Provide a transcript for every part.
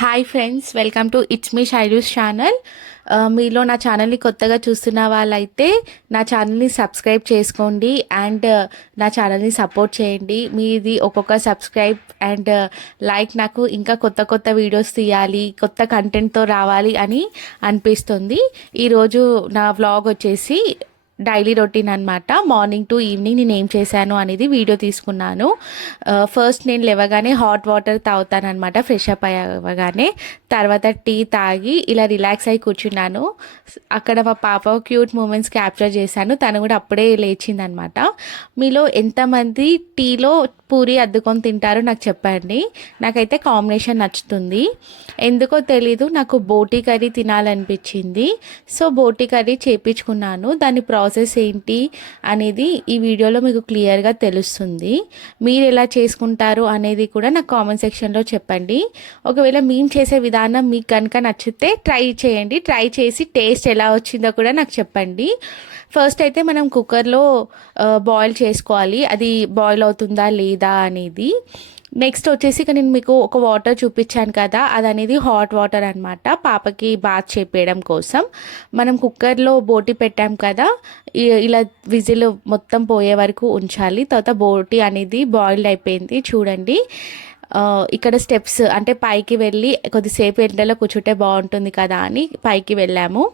Hi friends welcome to it's me Shairu's channel మీలో నా ఛానల్ని కొత్తగా చూస్తున్న వాళ్ళైతే నా ఛానల్ని సబ్స్క్రైబ్ చేసుకోండి అండ్ uh, నా ఛానల్ని సపోర్ట్ చేయండి. మీది ఒక్కొక్క సబ్స్క్రైబ్ అండ్ లైక్ నాకు ఇంకా కొత్త కొత్త వీడియోస్ తీయాలి కొత్త కంటెంట్తో రావాలి అని అనిపిస్తుంది. ఈరోజు నా వ్లాగ్ వచ్చేసి డైలీ రొటీన్ అనమాట మార్నింగ్ టు ఈవినింగ్ నేను ఏం చేశాను అనేది వీడియో తీసుకున్నాను. ఫస్ట్ నేను లేవగానే హాట్ వాటర్ తాగుతానమాట ఫ్రెష్ అప్ అయ్యగానే తర్వాత టీ తాగి ఇలా రిలాక్స్ అయి కూర్చున్నాను. అక్కడ మా పాప క్యూట్ మూమెంట్స్ క్యాప్చర్ చేశాను. తను కూడా అప్పుడే లేచిందనమాట మీలో ఎంతమంది టీలో పూరి అద్దుకొని తింటారో నాకు చెప్పండి. నాకైతే కాంబినేషన్ నచ్చుతుంది. ఎందుకో తెలీదు నాకు బోటీ కర్రీ తినాలనిపించింది. సో బోటీ కర్రీ చేపించుకున్నాను. దాని ప్రాసెస్ ఏంటి అనేది ఈ వీడియోలో మీకు క్లియర్గా తెలుస్తుంది. మీరు ఎలా చేసుకుంటారు అనేది కూడా నాకు కామెంట్ సెక్షన్లో చెప్పండి. ఒకవేళ మేము చేసే విధానం మీకు కనుక నచ్చితే ట్రై చేయండి. ట్రై చేసి టేస్ట్ ఎలా వచ్చిందో కూడా నాకు చెప్పండి. ఫస్ట్ అయితే మనం కుక్కర్లో బాయిల్ చేసుకోవాలి. అది బాయిల్ అవుతుందా లేదా అనేది. నెక్స్ట్ వచ్చేసి ఇక నేను మీకు ఒక వాటర్ చూపించాను కదా అది అనేది హాట్ వాటర్ అనమాట పాపకి బాత్ చేపేయడం కోసం. మనం కుక్కర్లో బోటి పెట్టాం కదా ఇలా విజిల్ మొత్తం పోయే వరకు ఉంచాలి. తర్వాత బోటి అనేది బాయిల్డ్ అయిపోయింది చూడండి. ఇక్కడ స్టెప్స్ అంటే పైకి వెళ్ళి కొద్దిసేపు ఎండలో కూర్చుంటే బాగుంటుంది కదా అని పైకి వెళ్ళాము.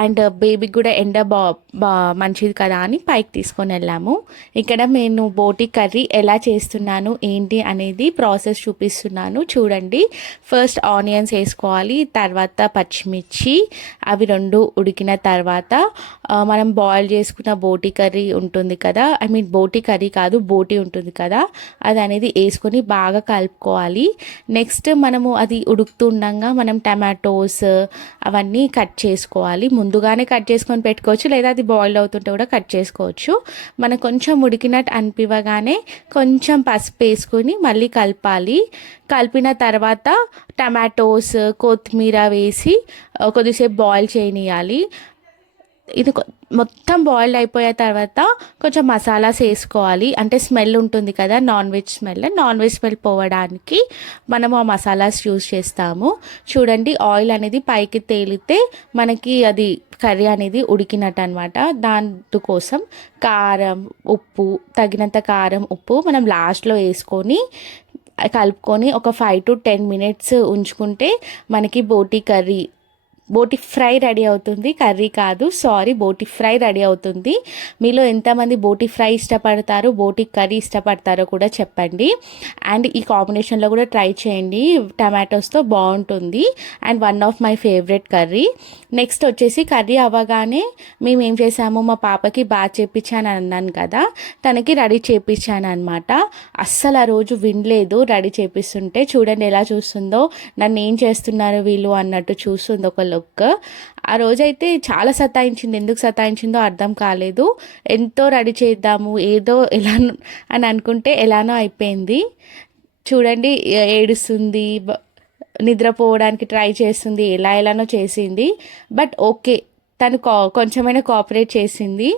అండ్ బేబీకి కూడా ఎండ బా బా మంచిది కదా అని పైకి తీసుకొని వెళ్ళాము. ఇక్కడ నేను బోటి కర్రీ ఎలా చేస్తున్నాను ఏంటి అనేది ప్రాసెస్ చూపిస్తున్నాను. చూడండి ఫస్ట్ ఆనియన్స్ వేసుకోవాలి తర్వాత పచ్చిమిర్చి అవి రెండు ఉడికిన తర్వాత మనం బాయిల్ చేసుకున్న బోటి కర్రీ ఉంటుంది కదా ఐ మీన్ బోటి కర్రీ కాదు బోటి ఉంటుంది కదా అది అనేది వేసుకొని బాగా కలుపుకోవాలి. నెక్స్ట్ మనము అది ఉడుకుతుండగా మనం టమాటోస్ అవన్నీ కట్ చేసుకోవాలి. ముందుగానే కట్ చేసుకొని పెట్టుకోవచ్చు లేదా అది బాయిల్ అవుతుంటే కూడా కట్ చేసుకోవచ్చు. మనం కొంచెం ఉడికినట్టు అనిపివ్వగానే కొంచెం పసుపు వేసుకొని మళ్ళీ కలపాలి. కలిపిన తర్వాత టమాటోస్ కొత్తిమీర వేసి కొద్దిసేపు బాయిల్ చేయనియాలి ఇది మొత్తం బాయిల్డ్ అయిపోయిన తర్వాత కొంచెం మసాలాస్ వేసుకోవాలి అంటే స్మెల్ ఉంటుంది కదా non veg smell non veg smell పోవడానికి మనము ఆ మసాలాస్ యూజ్ చేస్తాము. చూడండి ఆయిల్ అనేది పైకి తేలితే మనకి అది కర్రీ అనేది ఉడికినట్టు అనమాట దానికోసం కారం ఉప్పు తగినంత కారం ఉప్పు మనం లాస్ట్లో వేసుకొని కలుపుకొని ఒక ఫైవ్ టు టెన్ మినిట్స్ ఉంచుకుంటే మనకి boti curry boti fry ready అవుతుంది. కర్రీ కాదు సారీ బోటి ఫ్రై రెడీ అవుతుంది. మీలో ఎంతమంది బోటి ఫ్రై ఇష్టపడతారు బోటి కర్రీ ఇష్టపడతారో కూడా చెప్పండి. అండ్ ఈ కాంబినేషన్లో కూడా ట్రై చేయండి. టమాటోస్తో బాగుంటుంది. And one of my favourite curry. Next వచ్చేసి కర్రీ అవ్వగానే మేము ఏం చేసాము మా పాపకి బాగా చేపించాను అన్నాను కదా తనకి రెడీ చేపించాను అనమాట అస్సలు ఆ రోజు వినలేదు రెడీ చేపిస్తుంటే. చూడండి ఎలా చూస్తుందో నన్ను ఏం చేస్తున్నారు వీళ్ళు అన్నట్టు చూస్తుంది ఒకళ్ళు. లుక్ ఆ రోజైతే చాలా సతాయించింది. ఎందుకు సతాయించిందో అర్థం కాలేదు. ఎంతో రెడీ చేద్దాము ఏదో ఎలా అని అనుకుంటే ఎలానో అయిపోయింది. చూడండి ఏడుస్తుంది నిద్రపోవడానికి ట్రై చేస్తుంది ఎలా ఎలానో చేసింది. బట్ ఓకే తను కొంచెమైనా కోఆపరేట్ చేసింది.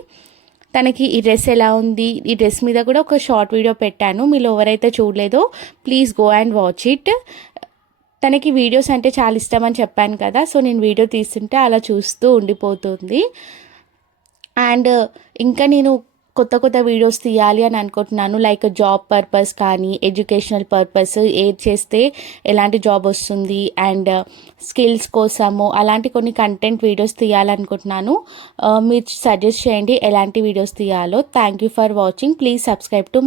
తనకి ఈ డ్రెస్ ఎలా ఉంది? ఈ డ్రెస్ మీద కూడా ఒక షార్ట్ వీడియో పెట్టాను. మీరు ఎవరైతే చూడలేదో please go and watch it. తనకి వీడియోస్ అంటే చాలా ఇష్టం అని చెప్పాను కదా సో నేను వీడియో తీస్తుంటే అలా చూస్తూ ఉండిపోతుంది. అండ్ ఇంకా నేను కొత్త కొత్త వీడియోస్ తీయాలి అని అనుకుంటున్నాను లైక్ జాబ్ పర్పస్ కానీ ఎడ్యుకేషనల్ పర్పస్ ఏది చేస్తే ఎలాంటి జాబ్ వస్తుంది అండ్ స్కిల్స్ కోసము అలాంటి కొన్ని కంటెంట్ వీడియోస్ తీయాలనుకుంటున్నాను uh, మీరు సజెస్ట్ చేయండి ఎలాంటి videos తీయాలో. Thank you for watching please subscribe to my